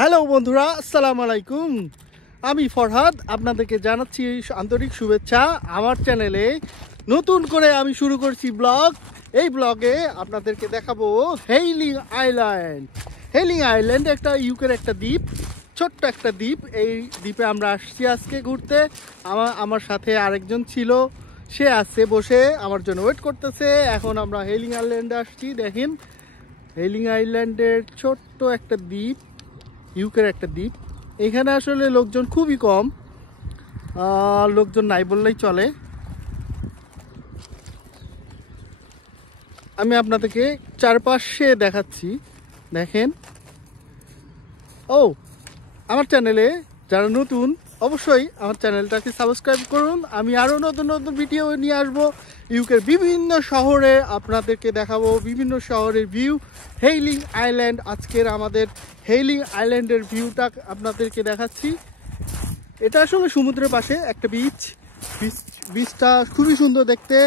Hello বন্ধুরা, আসসালামু আলাইকুম। আমি ফরহাদ, আপনাদেরকে জানাচ্ছি আন্তরিক শুভেচ্ছা। আমার চ্যানেলে নতুন করে আমি শুরু করছি ব্লগ। এই ব্লগে আপনাদেরকে দেখাবো হেইলিং আইল্যান্ড। হেইলিং আইল্যান্ড একটা ইউকের একটা দ্বীপ, ছোট্ট একটা দ্বীপ। এই দ্বীপে আমরা আসছি আজকে ঘুরতে। আমার সাথে আরেকজন ছিল, সে আসছে বসে আমার জন্য ওয়েট করতেছে। এখন আমরা হেইলিং আইল্যান্ডে আসছি। দেখেন, হেইলিং আইল্যান্ডের ছোট্ট একটা দ্বীপ, ইউকের একটা দ্বীপ। এখানে আসলে লোকজন খুবই কম, লোকজন নাই বললেই চলে। আমি আপনাদেরকে চারপাশে দেখাচ্ছি। দেখেন, আমার চ্যানেলে যারা নতুন অবশ্যই আমার চ্যানেলটাকে সাবস্ক্রাইব করুন। আমি আরও নতুন নতুন ভিডিও নিয়ে আসবো। ইউকের বিভিন্ন শহরে আপনাদেরকে দেখাবো, বিভিন্ন শহরের ভিউ। হেইলিং আইল্যান্ড, আজকের আমাদের হেইলিং আইল্যান্ডের ভিউটা আপনাদেরকে দেখাচ্ছি। এটা আসলে সমুদ্রের পাশে একটা বিচটা খুবই সুন্দর দেখতে।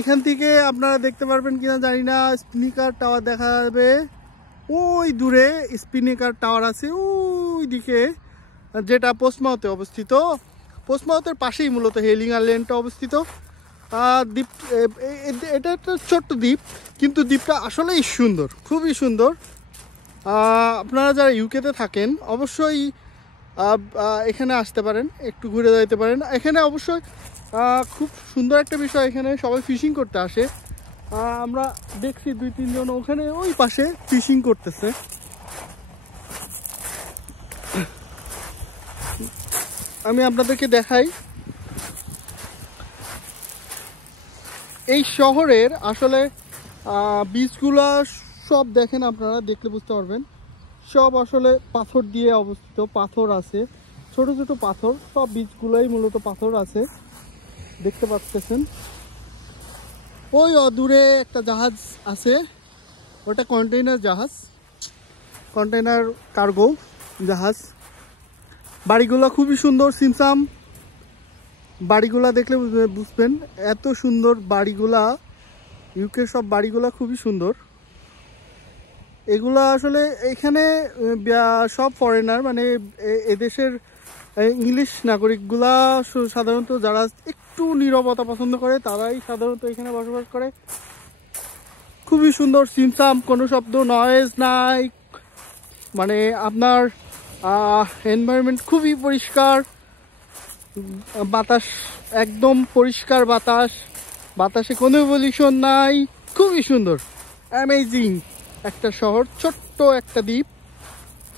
এখান থেকে আপনারা দেখতে পারবেন কিনা জানি না, স্পিনিকার টাওয়ার দেখা যাবে। ওই দূরে স্পিনিকার টাওয়ার আছে ওই দিকে, যেটা পোস্টমাউথে অবস্থিত। পোস্টমাউথের পাশেই মূলত হেইলিং আইল্যান্ডটা অবস্থিত। দ্বীপ, এটা একটা ছোট্ট দ্বীপ, কিন্তু দ্বীপটা আসলেই সুন্দর, খুবই সুন্দর। আপনারা যারা ইউকেতে থাকেন অবশ্যই এখানে আসতে পারেন, একটু ঘুরে যাইতে পারেন। এখানে অবশ্যই খুব সুন্দর একটা বিষয়, এখানে সবাই ফিশিং করতে আসে। আমরা দেখছি 2-3 জন ওখানে ওই পাশে ফিশিং করতেছে। আমি আপনাদেরকে দেখাই, এই শহরের আসলে বীজগুলা সব দেখেন, আপনারা দেখলে বুঝতে পারবেন। সব আসলে পাথর দিয়ে অবস্থিত, পাথর আছে, ছোট ছোট পাথর। সব বীজগুলোই মূলত পাথর আছে, দেখতে পাচ্ছেন। ওই অদূরে একটা জাহাজ আছে, ওটা কন্টেইনার জাহাজ, কন্টেইনার কার্গো জাহাজ। বাড়িগুলো খুবই সুন্দর, সিমসাম বাড়িগুলা দেখলে বুঝবেন এত সুন্দর বাড়িগুলা। ইউকের সব বাড়িগুলা খুবই সুন্দর। এগুলা আসলে এখানে সব ফরেনার, মানে এদেশের ইংলিশ নাগরিকগুলা সাধারণত যারা একটু নীরবতা পছন্দ করে তারাই সাধারণত এখানে বসবাস করে। খুবই সুন্দর, সিমসাম, কোনো শব্দ, নয়েজ নাই। মানে আপনার এনভায়রনমেন্ট খুবই পরিষ্কার, বাতাস একদম পরিষ্কার বাতাস, বাতাসে কোনো পলিউশন নাই। খুবই সুন্দর, অ্যামেজিং একটা শহর, ছোট্ট একটা দ্বীপ।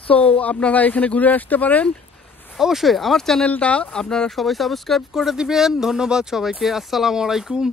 সো আপনারা এখানে ঘুরে আসতে পারেন। অবশ্যই আমার চ্যানেলটা আপনারা সবাই সাবস্ক্রাইব করে দিবেন। ধন্যবাদ সবাইকে, আসসালামু আলাইকুম।